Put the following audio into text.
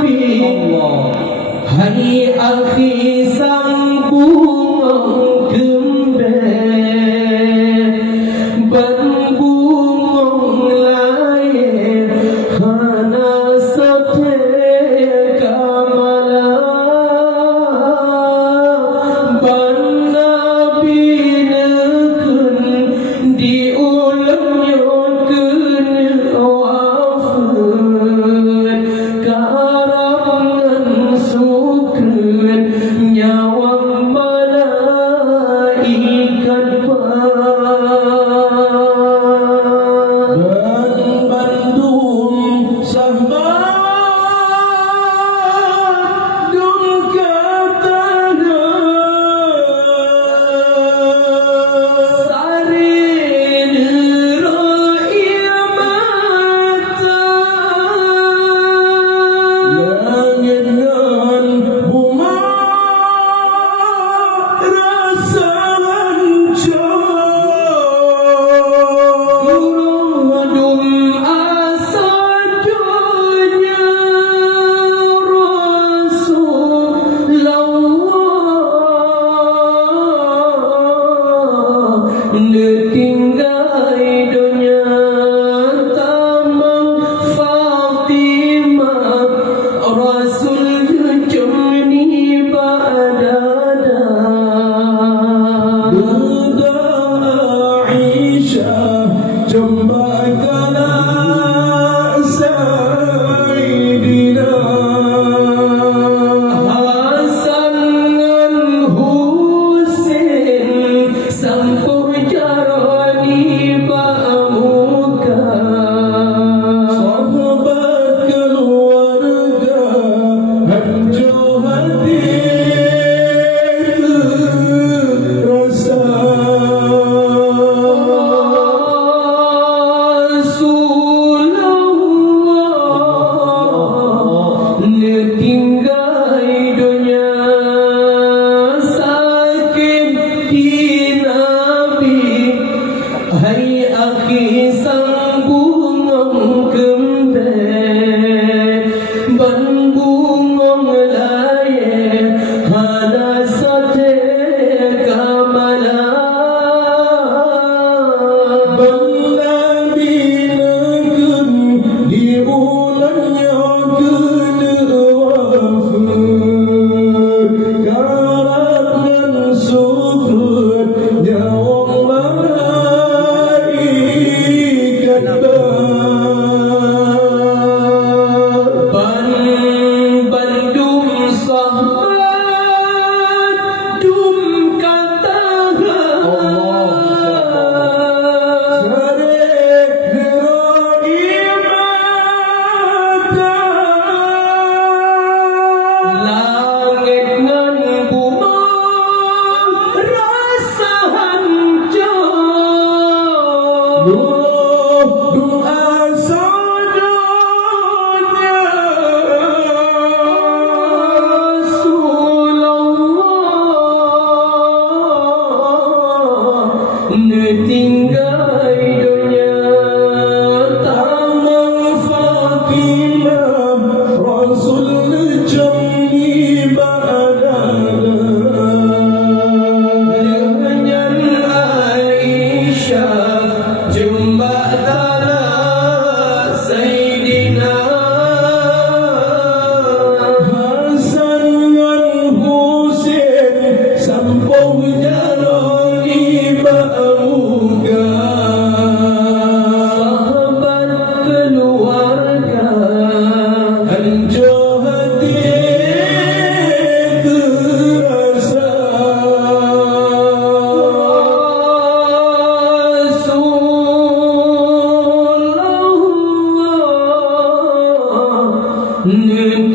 nabi hai akhi sang bungoeng keumbee bungoeng lain hana Saket kamala nabi nekun diulang nyokun wafat karangan sukun nyawang malaikat dan bandung sahabat dun katana sarin ro'ia mata langit nan buma rasa hancur dum asa dunia Rasulullah tinggai dunia tamang Fatimah Rasul jumni badada Buddha Aisyah jembakana Sayyidina Hasan dan Husain sampuh jarani bamuka sahabat keluarga hancur hati terasa Rasulullah tinggai dunia sakit di nabi hai akhi sang bungoeng keumbee bungoeng lain hana Saket kamala nabi nekun diulang nyokun wafat karangan sukun nyawang malaikat bandung sahabat dum kataha sarin ro'ia mata langit ngan buma rasa hancur dum asa dunia Rasulullah tinggai dunia tamang Fatimah Rasul jumni badada dengan Aisyah jembakana Sayyidina Hasan dan Husain sampuh jarani bamuka sahabat keluarga hancur hati terasa Rasulullah